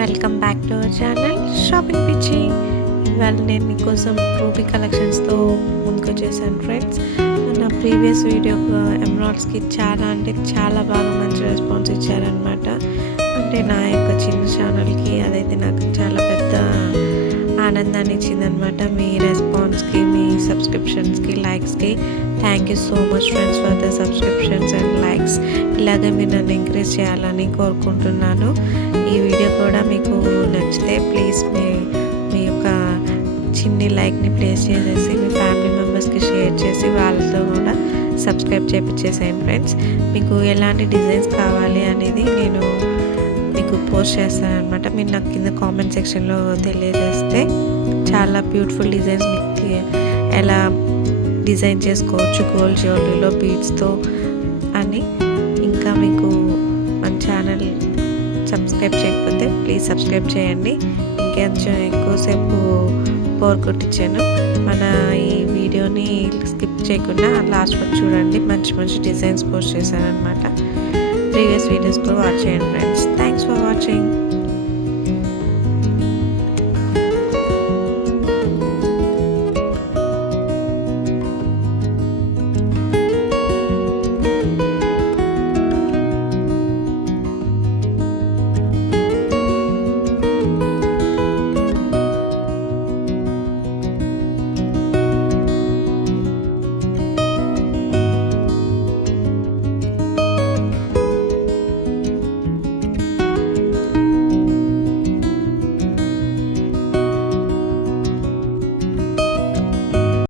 Welcome back to our channel shopping పిచ్చి. ఇవాళ నేను మీకోసం రూబీ కలెక్షన్స్తో ముందుకు చేశాను ఫ్రెండ్స్. నా ప్రీవియస్ వీడియో ఎమరాల్డ్స్కి చాలా అంటే చాలా బాగా మంచి రెస్పాన్స్ ఇచ్చారనమాట. అంటే నా యొక్క చిన్న ఛానల్కి అదైతే నాకు చాలా పెద్ద ఆనందాన్ని ఇచ్చిందనమాట. మీ రెస్పాన్స్కి, మీ సబ్స్క్రిప్షన్స్కి, లైక్స్కి thank you so much friends for the subscriptions and likes. ఇలాగే మీరు నన్ను ఎంకరేజ్ చేయాలని కోరుకుంటున్నాను. ఈ వీడియో కూడా మీకు నచ్చితే ప్లీజ్ మీ యొక్క చిన్ని లైక్ని ప్లేస్ చేసేసి మీ ఫ్యామిలీ మెంబర్స్కి షేర్ చేసి వాళ్ళతో కూడా సబ్స్క్రైబ్ చేయించేసేయండి ఫ్రెండ్స్. మీకు ఎలాంటి డిజైన్స్ కావాలి అనేది నేను మీకు పోస్ట్ చేస్తాను అనమాట. మీరు నాకు కింద కామెంట్ సెక్షన్లో తెలియజేస్తే చాలా బ్యూటిఫుల్ డిజైన్స్ మీకు ఎలా డిజైన్ చేసుకోవచ్చు గోల్డ్ జ్యువెలరీలో బీడ్స్తో అని. ఇంకా మీకు మన ఛానల్ సబ్స్క్రైబ్ చేయకపోతే ప్లీజ్ సబ్స్క్రైబ్ చేయండి. ఇంకొంచెం ఎక్కువసేపు బోర్ కొట్టించాను. మన ఈ వీడియోని స్కిప్ చేయకుండా లాస్ట్ వరకు చూడండి. మంచి మంచి డిజైన్స్ పోస్ట్ చేశాను అనమాట. ప్రీవియస్ వీడియోస్ కూడా వాచ్ చేయండి ఫ్రెండ్స్. Thanks for watching.